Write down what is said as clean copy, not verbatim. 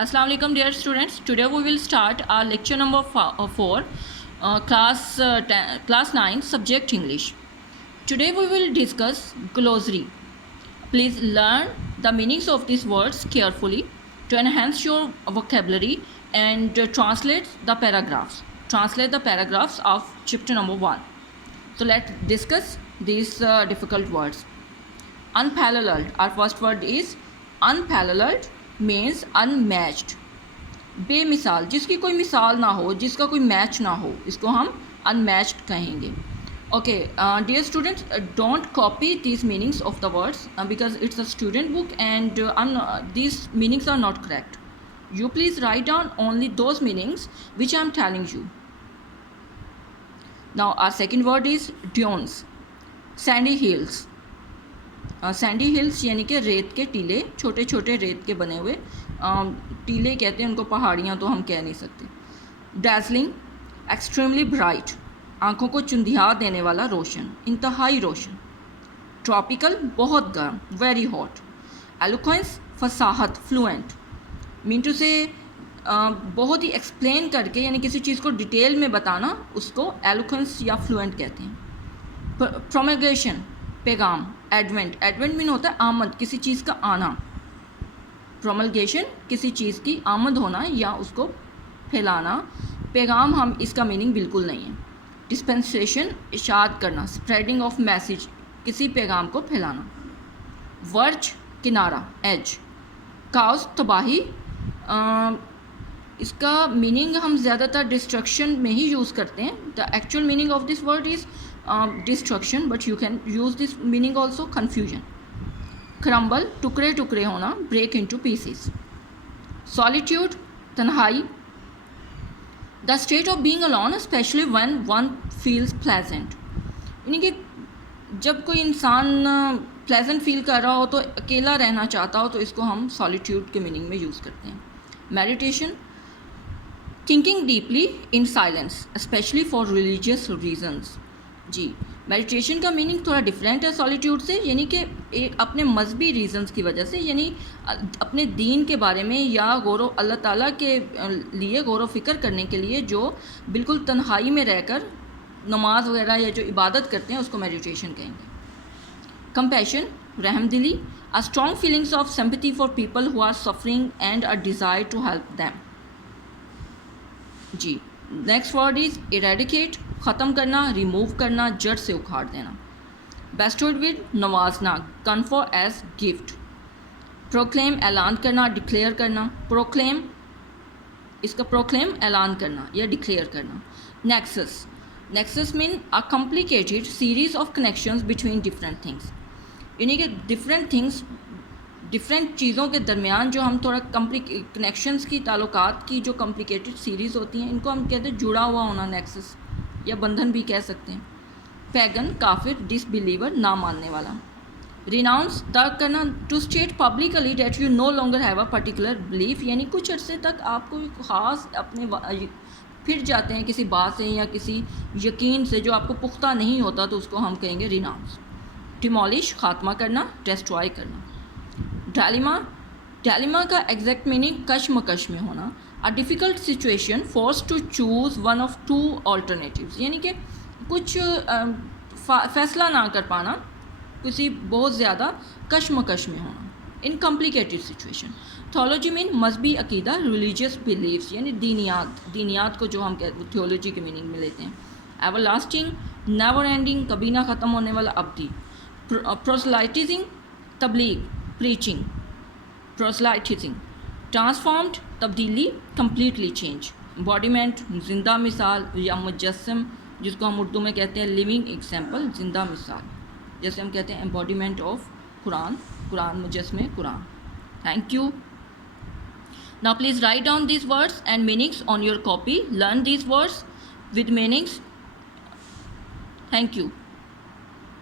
Assalamu alaikum dear students. Today we will start our lecture number 4, class 9, subject English. Today we will discuss glossary. Please learn the meanings of these words carefully to enhance your vocabulary and translate the paragraphs. Translate the paragraphs of chapter number 1. So let's discuss these difficult words. Unparalleled. Our first word is unparalleled. Means unmatched, बेमिसाल, जिसकी कोई मिसाल ना हो, जिसका कोई match ना हो, इसको हम अनमैच्ड कहेंगे. Okay dear students, don't copy these meanings of the words because it's a student book and these meanings are not correct. You please write down only those meanings which I am telling you. Now our second word is dunes. Sandy hills. Sandy hills यानी कि रेत के टीले, छोटे छोटे रेत के बने हुए टीले कहते हैं उनको, पहाड़ियाँ तो हम कह नहीं सकते. डैज़लिंग, एक्सट्रीमली ब्राइट, आँखों को चुंधिया देने वाला, रोशन, इंतहाई रोशन. ट्रॉपिकल, बहुत गर्म, वेरी हॉट. एलोक्वेंस, फसाहत, फ्लुएंट, मीन टू से बहुत ही एक्सप्लेन करके यानी किसी चीज़ को डिटेल में बताना, उसको एलोक्वेंस या फ्लुएंट कहते हैं. प्रोमलगेशन, पैगाम. एडवेंट, एडवेंट मीन होता है आमद, किसी चीज़ का आना. प्रोमलगेशन, किसी चीज़ की आमद होना या उसको फैलाना. पैगाम, हम इसका मीनिंग बिल्कुल नहीं है. डिस्पेंसेशन, इशाद करना, स्प्रेडिंग ऑफ मैसेज, किसी पैगाम को फैलाना. वर्ज, किनारा, एज. काउस, तबाही, इसका मीनिंग हम ज़्यादातर डिस्ट्रक्शन में ही यूज़ करते हैं. The actual meaning of this word is destruction, but you can use this meaning also, confusion. Crumble, टुकड़े टुकड़े होना, break into pieces. Solitude, तन्हाई. The state of being alone, especially when one feels pleasant. यानी कि जब कोई इंसान pleasant feel कर रहा हो, तो अकेला रहना चाहता हो, तो इसको हम solitude के meaning में यूज़ करते हैं. Meditation, thinking deeply in silence, especially for religious reasons. जी, मेडिटेशन का मीनिंग थोड़ा डिफरेंट है सॉलिट्यूड से, यानी कि एक अपने मजहबी रीज़न्स की वजह से, यानी अपने दीन के बारे में या अल्लाह ताला के लिए गौर व फिक्र करने के लिए जो बिल्कुल तन्हाई में रहकर नमाज वगैरह या जो इबादत करते हैं, उसको मेडिटेशन कहेंगे. कंपैशन, रहमदिली, a strong feelings of sympathy for people who are suffering and a desire to help them. जी, नेक्स्ट वर्ड इज़ इरेडिकेट, ख़त्म करना, रिमूव करना, जड़ से उखाड़ देना. बेस्टोड विद, नवाजना, कन्फर एज गिफ्ट. प्रोक्लेम, ऐलान करना, डिक्लेयर करना. प्रोक्लेम, इसका प्रोक्लेम ऐलान करना या डिक्लेयर करना. Nexus, nexus mean a complicated series of connections between different things, यानी कि डिफरेंट थिंग्स, डिफरेंट चीज़ों के दरमियान जो हम थोड़ा कनेक्शंस की, ताल्लुकात की जो कॉम्प्लिकेटेड सीरीज़ होती हैं, इनको हम कहते हैं जुड़ा हुआ होना, नेक्सस या बंधन भी कह सकते हैं. पैगन, काफिर, डिसबिलीवर, ना मानने वाला. रिनाउंस, तर्क करना, to state publicly that you no longer have a particular belief, यानी कुछ अर्से तक आपको ख़ास अपने फिर जाते हैं किसी बात से या किसी यकीन से जो आपको पुख्ता नहीं होता, तो उसको हम कहेंगे रिनाउंस. डिमोलिश, खात्मा करना, डिस्ट्रॉय करना. डालिमा, डालिमा का एग्जैक्ट मीनिंग कशमकश में होना. A difficult situation, force to choose one of two alternatives, यानी कि कुछ फ़ैसला ना कर पाना, किसी बहुत ज़्यादा कशमकश में होना. इन कॉम्प्लिकेटेड सिचुएशन. थियोलॉजी मीन मजहबी अकीदा, रिलीजियस बिलीव्स, यानी दीनियात, दीनियात को जो हम थियोलॉजी के मीनिंग में लेते हैं. एवर लास्टिंग, नेवर एंडिंग, कभी ना ख़त्म होने वाला, अब्दी. प्रोसलाइटिजिंग, तबलीग, प्रीचिंग. प्रोसलाइटिजिंग. ट्रांसफॉर्म्ड, तब्दीली, कम्प्लीटली चेंज. एम्बॉडीमेंट, जिंदा मिसाल या मुजस्सम, जिसको हम उर्दू में कहते हैं लिविंग एग्जाम्पल, जिंदा मिसाल. जैसे हम कहते हैं एम्बॉडीमेंट ऑफ कुरान, कुरान मुजस्मे Quran. Thank you. Now please write down these words and meanings on your copy. Learn these words with meanings. Thank you.